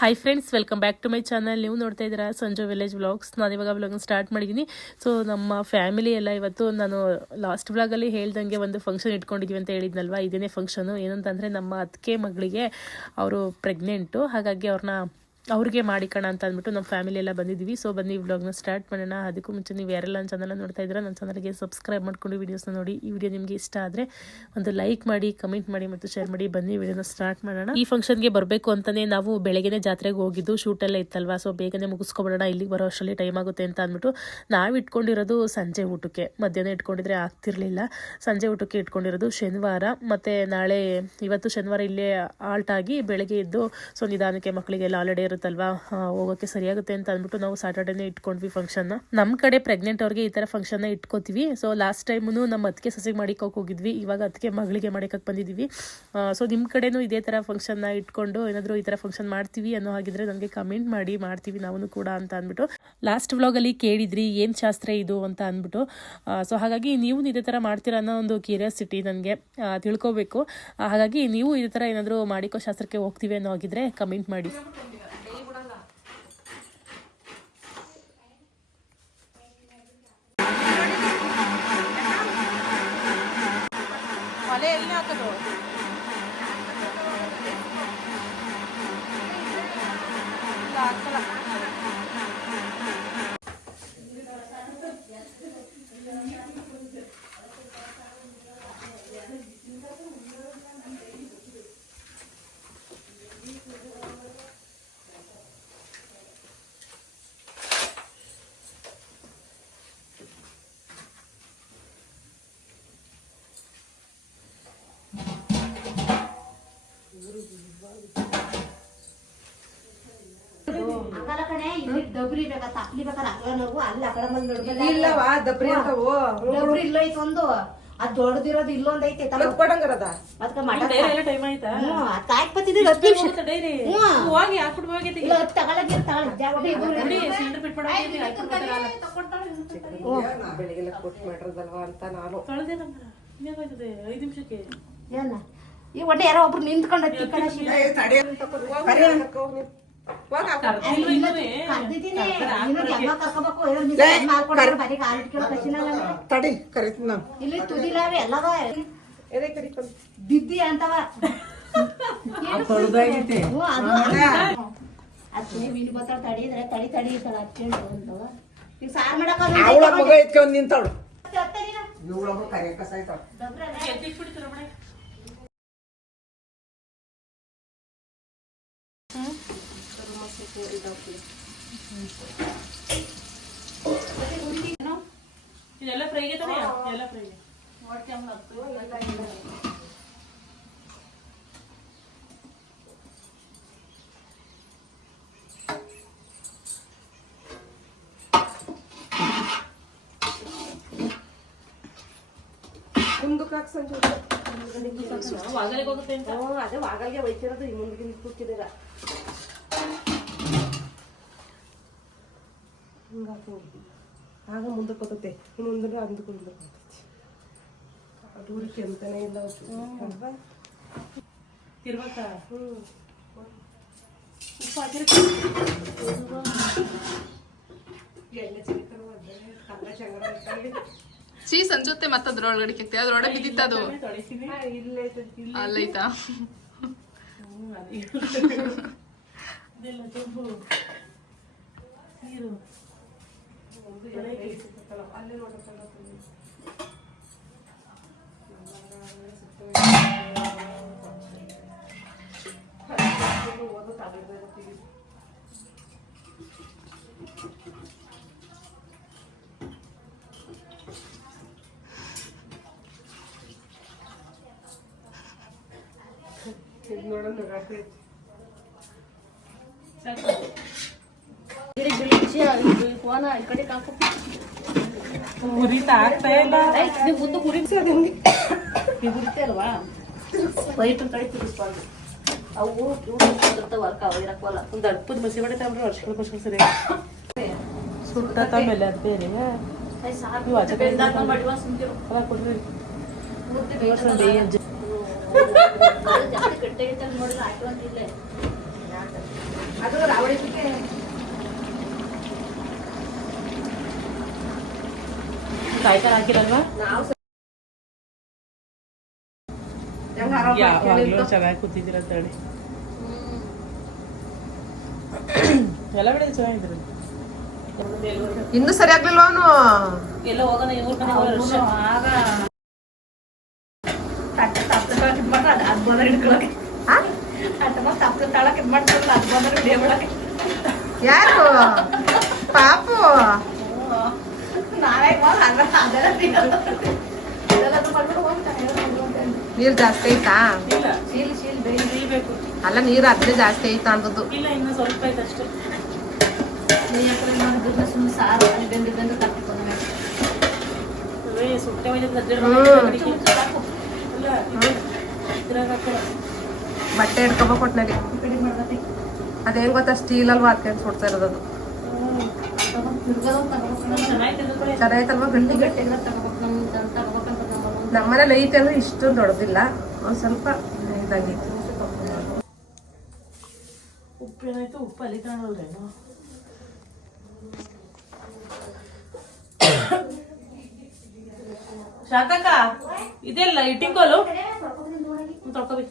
Hi friends welcome back to my channel ನೀವು ನೋಡ್ತಾ ಇದ್ದೀರಾ ಸಂಜು ವಿಲೇಜ್ ವ್ಲಾಗ್ಸ್ ನಾನು ಇವಾಗ ವ್ಲಾಗ್ ಸ್ಟಾರ್ಟ್ ಮಾಡಿದ್ದೀನಿ ಸೊ ನಮ್ಮ ಫ್ಯಾಮಿಲಿ ಎಲ್ಲ ಇವತ್ತು ನಾನು ಲಾಸ್ಟ್ ವ್ಲಾಗಲ್ಲಿ ಹೇಳ್ದಂಗೆ ಒಂದು ಫಂಕ್ಷನ್ ಇಟ್ಕೊಂಡಿದ್ವಿ ಅಂತ ಹೇಳಿದ್ನಲ್ವ? ಇದೇನೇ ಫಂಕ್ಷನು ಏನಂತಂದರೆ ನಮ್ಮ ಅತ್ತಿಗೆ ಮಗಳಿಗೆ ಅವರು ಪ್ರೆಗ್ನೆಂಟು ಹಾಗಾಗಿ ಅವ್ರನ್ನ ಅವ್ರಿಗೆ ಮಾಡಿಕೋಣ ಅಂತ ಅಂದ್ಬಿಟ್ಟು ನಮ್ಮ ಫ್ಯಾಮಿಲಿ ಎಲ್ಲ ಬಂದಿದ್ದೀವಿ. ಸೊ ಬನ್ನಿ ವ್ಲಾಗ್ನ ಸ್ಟಾರ್ಟ್ ಮಾಡೋಣ. ಅದಕ್ಕೂ ಮುಂಚೆ ನೀವು ಯಾರೆಲ್ಲ ನನ್ನ ಚಾನಲ್ ನೋಡ್ತಾ ಇದ್ದೀರಾ ನನ್ನ ಚಾನಲ್ಗೆ ಸಬ್ಸ್ಕ್ರೈಬ್ ಮಾಡ್ಕೊಂಡು ವೀಡಿಯೋಸ್ನ ನೋಡಿ. ಈ ವಿಡಿಯೋ ನಿಮಗೆ ಇಷ್ಟ ಆದರೆ ಒಂದು ಲೈಕ್ ಮಾಡಿ ಕಮೆಂಟ್ ಮಾಡಿ ಮತ್ತು ಶೇರ್ ಮಾಡಿ. ಬನ್ನಿ ವಿಡಿಯೋನ ಸ್ಟಾರ್ಟ್ ಮಾಡೋಣ. ಈ ಫಂಕ್ಷನ್ಗೆ ಬರಬೇಕು ಅಂತಲೇ ನಾವು ಬೆಳಗ್ಗೆನೇ ಜಾತ್ರೆಗೆ ಹೋಗಿದ್ದು. ಶೂಟ್ ಎಲ್ಲ ಇತ್ತಲ್ವಾ? ಸೊ ಬೇಗನೆ ಮುಗಿಸ್ಕೊಬಿಡೋಣ. ಇಲ್ಲಿಗೆ ಬರೋ ಅಷ್ಟರಲ್ಲಿ ಟೈಮ್ ಆಗುತ್ತೆ ಅಂತ ಅಂದ್ಬಿಟ್ಟು ನಾವು ಇಟ್ಕೊಂಡಿರೋದು ಸಂಜೆ ಊಟಕ್ಕೆ. ಮಧ್ಯಾಹ್ನ ಇಟ್ಕೊಂಡಿದ್ರೆ ಆಗ್ತಿರಲಿಲ್ಲ. ಸಂಜೆ ಊಟಕ್ಕೆ ಇಟ್ಕೊಂಡಿರೋದು ಶನಿವಾರ. ಮತ್ತು ನಾಳೆ, ಇವತ್ತು ಶನಿವಾರ ಇಲ್ಲೇ ಆಲ್ಟ್ ಆಗಿ ಬೆಳಗ್ಗೆ ಎದ್ದು ಸೊ ನಿಧಾನಕ್ಕೆ ಮಕ್ಕಳಿಗೆಲ್ಲ ಹಾಲಿಡೇ ಇರುತ್ತಲ್ವಾ? ಹೋಗೋಕೆ ಹೋಗೋಕ್ಕೆ ಸರಿಯಾಗುತ್ತೆ ಅಂತ ಅಂದ್ಬಿಟ್ಟು ನಾವು ಸ್ಯಾಟರ್ಡೇನೇ ಇಟ್ಕೊಂಡ್ವಿ ಫಂಕ್ಷನ್ನ ನಮ್ಮ ಕಡೆ ಪ್ರೆಗ್ನೆಂಟ್ ಅವ್ರಿಗೆ ಈ ಥರ ಫಂಕ್ಷನ್ನ ಇಟ್ಕೋತೀವಿ. ಸೊ ಲಾಸ್ಟ್ ಟೈಮು ನಮ್ಮ ಅದಕ್ಕೆ ಸಸಿಗೆ ಮಾಡಿಕೋಕೆ ಹೋಗಿದ್ವಿ. ಇವಾಗ ಅದಕ್ಕೆ ಮಗಳಿಗೆ ಮಾಡಿಕಕ್ಕೆ ಬಂದಿದ್ದೀವಿ ಸೊ ನಿಮ್ಮ ಕಡೆನೂ ಇದೇ ಥರ ಫಂಕ್ಷನ್ನ ಇಟ್ಕೊಂಡು ಏನಾದರೂ ಈ ಥರ ಫಂಕ್ಷನ್ ಮಾಡ್ತೀವಿ ಅನ್ನೋ ಹಾಗಿದ್ರೆ ನನಗೆ ಕಮೆಂಟ್ ಮಾಡಿ, ಮಾಡ್ತೀವಿ ನಾವು ಕೂಡ ಅಂತ ಅಂದ್ಬಿಟ್ಟು. ಲಾಸ್ಟ್ ವ್ಲಾಗಲ್ಲಿ ಕೇಳಿದ್ರಿ, ಏನು ಶಾಸ್ತ್ರ ಇದು ಅಂತ ಅಂದ್ಬಿಟ್ಟು. ಸೊ ಹಾಗಾಗಿ ನೀವು ಇದೇ ಥರ ಮಾಡ್ತೀರಾ ಅನ್ನೋ ಒಂದು ಕ್ಯೂರಿಯಾಸಿಟಿ ನನಗೆ ತಿಳ್ಕೊಬೇಕು. ಹಾಗಾಗಿ ನೀವು ಇದೇ ಥರ ಏನಾದರೂ ಮಾಡಿಕೋ ಶಾಸ್ತ್ರಕ್ಕೆ ಹೋಗ್ತೀವಿ ಅನ್ನೋ ಹಾಗಿದ್ರೆ ಕಮೆಂಟ್ ಮಾಡಿ. ಒಲೆ ಎಲ್ಲಿ ಕಣೆ ಇಲ್ಲಿ ಡಬ್ರಿ ಬೇಕಾ ತಪ್ಲಿ ಬೇಕಾದ್ರೆ ಅಗಲ ನೋವು ಅಲ್ಲಿ ಆ ಕಡೆ ಬಂದ್ ಇಲ್ಲವಾ ದಬ್ರಿ ಅಂತವು. ಡಬ್ರಿ ಇಲ್ಲೈತೆ ಒಂದು. ಅದ್ ದೊಡ್ಡದಿರೋದು ಇಲ್ಲೊಂದ್ ಐತೆ ಮತ್ ಕೊಡಂಗರದ? ಅದಕ್ಕ ಮಟ ಎಲ್ಲ ಟೈಮ್ ಆಯ್ತಾ? ಕಾಯ್ಕ್ ಬತ್ತಿದ್ರೆ ಹತ್ತು ನಿಮಿಷ. ಡೈರಿ. ಹ್ಮ್. ಹೋಗಿ ಹಾಕ್ಬಿಟ್ಟು ಹೋಗೈತಿ ಇಲ್ಲ ಹತ್ತು ತಗೊಳಗಿರ್ ತಗೊಳ್ಳಿ ಜಾಗ ಇಬ್ರು ಸಿಲಿಂಡರ್ ಬಿಟ್ಬಿಡೋ ಬೆಳಿಗ್ಗೆ ಕೊಟ್ಟು ಮಾಡಿರೋದಲ್ವಾ ಅಂತ ನಾನು. ತೊಳೆದೇ ನಮ್ಮ ಇನ್ನೇನಾಗಿದೆ ಐದು ನಿಮಿಷಕ್ಕೆ. ಏನ? ಈ ಒಟ್ಟೆ ಯಾರೋ ಒಬ್ರು ನಿಂತ್ಕೊಂಡು ಹತ್ತಿ ಕಡೆ ತಡಿ ಕರಿತೀನಿ ನಾನು. ಇಲ್ಲಿ ತುದಿಲಾವೆ ಕರಿಕೊಂಡು ಬಿದ್ದಿ ಅಂತವ. ತಡಿದ್ರೆ ತಡಿ ತಡಿ ಸಾರ್ ಮಾಡಕ ಅವಳ ಮಗ ಎತ್ಕೊಂಡ್ ನಿಂತಾಳು. ಇವಳೊಬ್ಳು ಕರಿಯಕ್ಕ ಇದಾಗ್ತದೆ ಇದೆಲ್ಲ ಫ್ರೈಗೆ ತಾನೆ ಎಲ್ಲ ಫ್ರೈಗೆ. ಮುಂದಕ್ಕೆ ಹಾಕ್ ಸಂಜೆ ವಾಗಲಿಗೆ ಹೋಗುತ್ತೆ ಅದೇ ವಾಗಲ್ಗೆ ಒಯ್ತಿರೋದು ಈ ಮುಂದಿನ ಕೂತಿದ್ದೀರ? ಹಿಂಗಾಕು ಆಗ ಮುಂದಕ್ಕೆ ಹೋಗುತ್ತೆ. ಮುಂದೆ ಅಂದ್ಕೊಂಡು ಮುಂದಕ್ಕೆ ಅದು. ಇಲ್ಲ ಅಲ್ವಾ? ತಿರ್ಬೇಕಾ ಹ್ಮ್. ಉಪ್ಪು ಹಾಕಿರ್ತೀವಿ ಎಣ್ಣೆ ಚಿಕ್ಕರು ಕಲ್ಲ ಚಂದ್ರ ಇಟ್ಟಾಗಿ ಚೀ ಸಂಜುತ್ತೆ ಮತ್ತೆ ಅದ್ರೊಳಗಡೆ ಕೆತ್ತೆ ಅದ್ರೊಳಗೆ ಬಿದ್ದಿತ್ತದು ತೊಳಿತೀನಿ. ಇಲ್ಲೇ ಅಲ್ಲೈತಾ? ಹ್ಮ್, ಇದೆಲ್ಲ ತುಂಬು. ನೀರು ಅಲ್ಲೇ ನೋಡಕ್ಕಲ್ಲ ಇದು. ನೋಡೋಣ. ಫೋನ್ ಈ ಕಡೆ ಕಾಕು. ಉರಿತಾ ಆಗ್ತಾ ಇಲ್ಲ ನೀವು ಮುಂದೆ ಕುರಿ ಬಿಡುತ್ತೆ ಅಲ್ವಾ ವೈಟ್ ಕಡೆ ತಿರ್ಸ್ಬಾರ್ದು ಅವು ಇರ್ತಾವ ಅರ್ಕ ಅವು ಇರಕ್ವಲ್ಲ. ಒಂದು ಅಡ್ಪದ ಮಸಿ ಬಡೆ ತಗೊಂಡ್ರೆ ವರ್ಷಗಳ ಸರಿ ಸುಟ್ಟ ಮೇಲೆ ಅದು ಬೇರೆ ನೀವು ಆಚೆ ಕಡೆ ಅಲ್ಲ ಕೊಡ್ರಿ. ಜಾಸ್ತಿ ಕಟ್ಟೆ ನೋಡಿದ್ರೆ ಹಾಕಿವಂತಿಲ್ಲ ಅದು ರಾವಳಿಗೆ ಕಾಯ್ತಾರ ಹಾಕಿರಲ್ವಾ ಯಾವಾಗ್ಲೂ ಚೆನ್ನಾಗಿ ಕೂತಿದ್ದೀರ ಅಂತ ಹೇಳಿ ಎಲ್ಲ ಕಡೆ ಚೆನ್ನಾಗಿದ್ರು ಇನ್ನು ಸರಿ ಆಗ್ಲಿಲ್ವ ಅವನು? ಎಲ್ಲ ಹೋಗೋಣ ಇವ್ರ ಕಡೆ ವರ್ಷ ಆಗ ತಟ್ಟ ತಪ್ಪು ತಳಕ್ಕೆ ಇದ್ ಮಾಡ್ತಾರೆ ಅದು ಬಂದ್ರೆ ಹಿಡ್ಕೊಳಕ್ಕೆ ತಟ್ಟ ತಪ್ಪು ತಳಕ್ಕೆ ಇದ್ ಮಾಡ್ತಾರಲ್ಲ ಅದು ಬಂದ್ರೆ ಹಿಡಿಯೋಳಕ್ಕೆ ಯಾರು? ಪಾಪು. ನೀರ್ ಜಾಸ್ತಿ ಐತಾ ಅಲ್ಲ ನೀರ್ ಅದ್ನೇ ಜಾಸ್ತಿ ಐತಾ ಅಂದದ್ದು? ಇಲ್ಲ ಇನ್ನು ಸ್ವಲ್ಪ ಐತೆ ನೀ ಯಾಕಂದ್ರೆ ಮಾಡಿದ್ರೆ ಸುಮ್ಮನೆ ಸಾರು ಬೆಂದು ಬೆಂದು. ಬಟ್ಟೆ ಹಿಡ್ಕೊಬ ಒಟ್ಟಿನಲ್ಲಿ ಅದೇನ್ ಗೊತ್ತಾ ಸ್ಟೀಲ್ ಅಲ್ವಾ ಅದಕ್ಕೆ ಸುಡ್ತಾ ಇರೋದು ತಗೋಬೇಕಂತ ನಮ್ಮ ನಮ್ಮನೆ ಐತೆ ಅಂದ್ರೆ ಇಷ್ಟು ದೊಡ್ಡದಿಲ್ಲ. ಒಂದ್ ಸ್ವಲ್ಪ ಇದಾಗಿತ್ತು. ಉಪ್ಪು ಏನಾಯ್ತು ಉಪ್ಪು ಅಲ್ಲಿ ಕಾಣಲ್ರೇನು ಶಾತಕ ಇದೆಲ್ಲ ಇಟ್ಟಿಕೋಲು ತೊಳ್ಕೊಬಿ.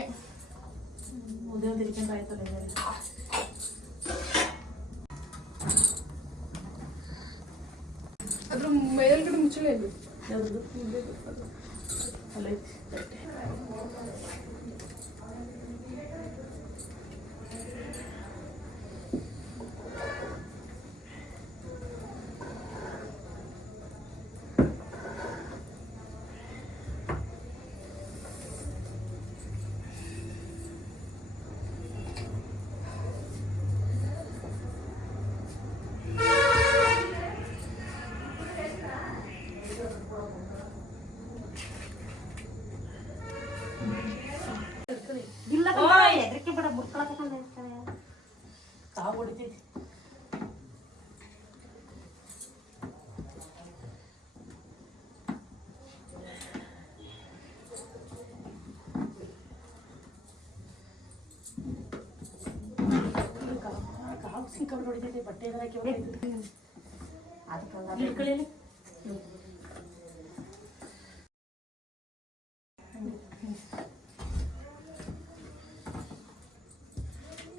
ಫುಲ್ ಹೋಗಿ ಹೋಗಿ ಮುದ್ದೆ ಒಂದು ತಿರ್ಕೊಂಡು ಆಯ್ತಲ್ಲ ಇದೆಲ್ಲ. ಅದ್ರ ಮೇಲ್ಗಡೆ ಮುಚ್ಚಲೇ ಇಲ್ಲ ಯಾವ್ದು? ಸಿಕ್ಕಾಬಿಟ್ಟು ಹೊಡಿತೈತಿ ಬಟ್ಟೆ ಎಲ್ಲ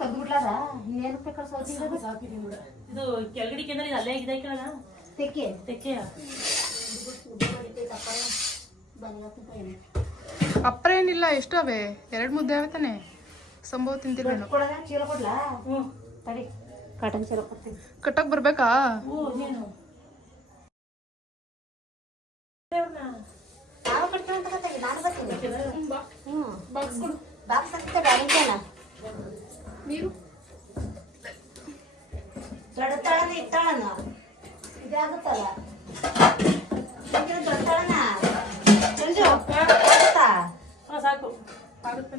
ತೆಗ್ದುಬಿಡ್ಲಾರ ಇನ್ನೇನು ಬೇಕಾದ್ರೆ ಸೌದಿ ಸಾಕು, ಸಾಕು ಇದೀನಿ ಇದು ಕೆಳಗಡಿಕೆ ಅಂದ್ರೆ ಇದು ಅಲ್ಲೇ ಇದೆ ತೆಕ್ಕೆ ತೆಕ್ಕೆಯ ಅಪ್ಪರ ಏನಿಲ್ಲ ಎಷ್ಟು ಅವೆ ಎರಡು ಮುದ್ದೆ ಅವೆ ತಾನೆ. ಸಂಭವ ಕೊಡೋಣ ಚೀಲ ಕೊಡ್ಲಾ? ಹ್ಞೂ ತಡಿ ಕಾಟನ್ ಚೀಲ ಕೊಡ್ತೀನಿ. ಕಟ್ಟಕ್ಕೆ ಬರ್ಬೇಕಾ? ನಾನು. ಹ್ಞೂ ಬಾಕ್ಸ್ ಕೊಡು ಬಾಕ್ಸ್ ಹಾಕ್ತೆ ಗಾಡಿಗೇನ ನೀರು ದೊಡ್ಡತಾಳನ ಇತ್ತಾಳನ ಇದಾಗುತ್ತಲ್ಲ ದೊಡ್ಡತಾಳನ ಸಂಜು ಆಗುತ್ತಾ ಹಾಂ ಸಾಕು ಆಗುತ್ತೆ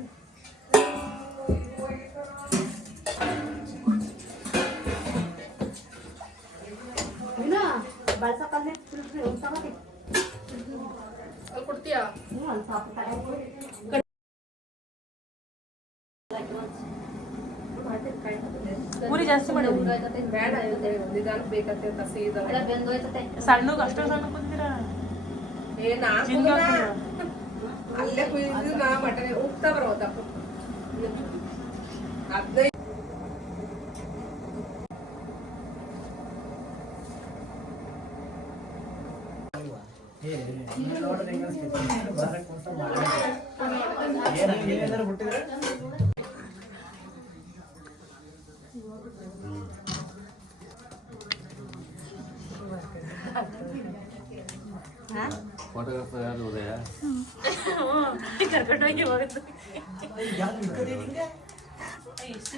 ಇನ್ನು ಬಳಸಕ್ಕಲ್ಲೇ ತಗೋತಿ ಅಲ್ಲಿ ಕೊಡ್ತೀಯಾ ಹ್ಞೂ ಒಂದು ಪಾಪ ಕಡೆ ಪೂರಿ ಜಾಸ್ತಿ ಮಾಡಿ ಬೇಡ ನಿಧಾನಕ್ಕೆ ಬೇಕಂತ ಸೀದಾ ಎಲ್ಲ ಬೆಂದೋಯ್ತತೆ ಸಣ್ಣಗೆ ಅಷ್ಟು ಸಣ್ಣ ಬಂದಿರಾ ಏ ನಾ ಜಿಂಗ ಅಲ್ಲೇ ಕುಯ್ದು ನಾ ಮಟನ್ ಉಪ್ತಾ ಬರೋದಪ್ಪ ಹದಿನೈದು ಫೋಟೋಗ್ರಾಫರ್ ಯಾರು ಉದಯ ಕರ್ಕೊಂಡು ಹೋಗಿ ಹೋಗುತ್ತೆ ಎಷ್ಟು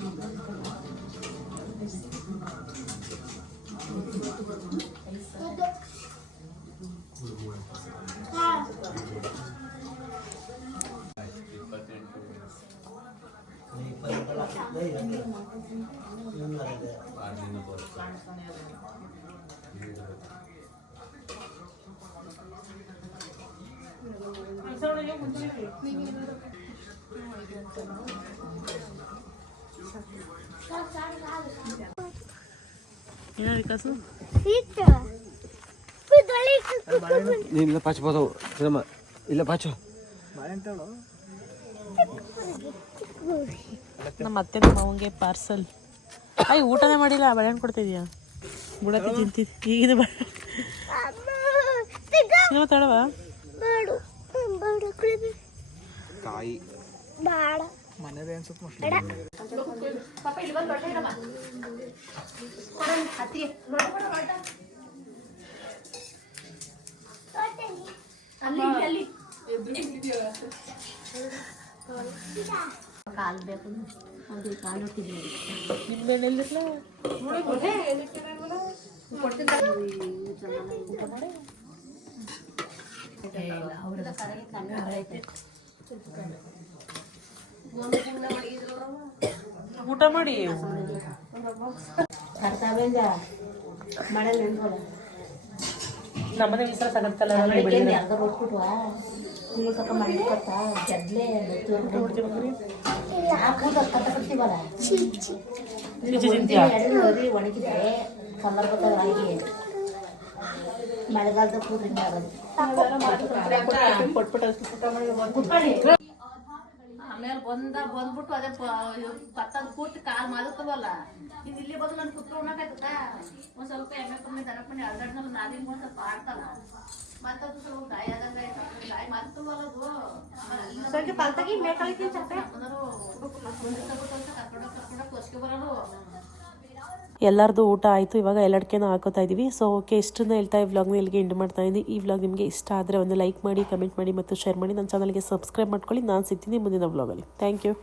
ಏನೋ ವಿಕಾಸು ಇಲ್ಲ ಪಾಚ್ಬೋದವು ಸಿನಿಮ ಇಲ್ಲ ಪಾಚು. ನಮ್ಮ ಅತ್ತೆ ನಮ್ಮ ಮಾವಂಗೆ ಪಾರ್ಸಲ್ ಅಯ್ಯ ಊಟನೇ ಮಾಡಿಲ್ಲ ಬಳೆಹಣ್ಣು ಕೊಡ್ತಿದ್ಯಾ? ಬುಡಕ್ಕೆ ತಿಂತಿದ್ ಈಗಿನ ಬಳೆ ತಡವ ಕಾಯಿ ಅಲ್ಲಿ ಅಲ್ಲಿ ಕಾಲ್ ಬೇಕು ಒಂದು ಕಾಲು ತಿನ್ನಿ ನಿಮ್ಮೇನೆಲ್ಲ ಊಟ ಮಾಡಿ ಕರ್ತಾವೇಂದ ಮಳೆ ನಿಂತ್ವಲ್ಲ ನಮ್ಮನೆ ವಿಸರ ತಗೊಂತಲ್ಲ ಬೆಳಿಗ್ಗೆ ಅರ್ಧ ಹೊಟ್ಬಿಟ್ವಾ ನೀವು ಸ್ವಲ್ಪ ಮಾಡಿ ಕೊಡ್ತಾ ಜಡ್ಲೆ ಮಾಡಿ ನಮ್ಮನೆ ಮಿಸ್ರ ಸಗತ್ತಲ್ಲ ಒಣಗಿದ್ರೆ ಕಲ್ಲರ್ ಬೇಕಾದ್ರೆ ರಾಗಿ ಮಳೆಗಾಲದ ಕೂದ್ರಿಂದ ಆಗೋದು? ಆಮೇಲೆ ಬಂದ ಬಂದ್ಬಿಟ್ಟು ಅದೇ ಪತ್ತದ ಕೂತು ಕಾಲ್ ಮಾಲಕ್ಕವಲ್ಲ ಇದು ಇಲ್ಲಿ ಬಂದು ಕುತ್ರ ಒಂದ್ ಸ್ವಲ್ಪ ಎಮ್ಮೆ ಕಮ್ಮಿ ದನ ಕಮ್ಮಿ ಅಲ್ದಾಡ್ನಲ್ಲ ನಾದಿನ ಒಂದ್ ಸ್ವಲ್ಪ ಆಡ್ತಲ್ಲ. ಮತ್ತದು ಸ್ವಲ್ಪ ಗಾಯ ಆದಂಗ ಗಾಯ ಮತ್ತವಲ್ಲ ಅದು. ಪಲ್ತಾಗಿ ಮೇಕಳಿಗೆ ಕರ್ಕೊಂಡೋಗಿ ಕೊಸ್ಕೆ ಬರೋದು ಎಲ್ಲರದು ಊಟ ಆಯಿತು, ಇವಾಗ ಎಲ್ಲಡ್ಕೆನೂ ಹಾಕೋತಾ ಇದ್ದೀವಿ ಸೊ ಓಕೆ ಇಷ್ಟನ್ನ ಹೇಳ್ತಾ ಈ ವ್ಲಾಗ್ನ ಇಲ್ಲಿಗೆ ಎಂಡ್ ಮಾಡ್ತಾ ಇದ್ದೀನಿ. ಈ ವ್ಲಾಗ್ ನಿಮಗೆ ಇಷ್ಟ ಆದರೆ ಒಂದು ಲೈಕ್ ಮಾಡಿ ಕಮೆಂಟ್ ಮಾಡಿ ಮತ್ತು ಶೇರ್ ಮಾಡಿ. ನನ್ನ ಚಾನಲ್ಗೆ ಸಬ್ಸ್ಕ್ರೈಬ್ ಮಾಡ್ಕೊಳ್ಳಿ. ನಾನು ಸಿಗ್ತೀನಿ ಮುಂದಿನ ವ್ಲಾಗಲ್ಲಿ ಥ್ಯಾಂಕ್ ಯು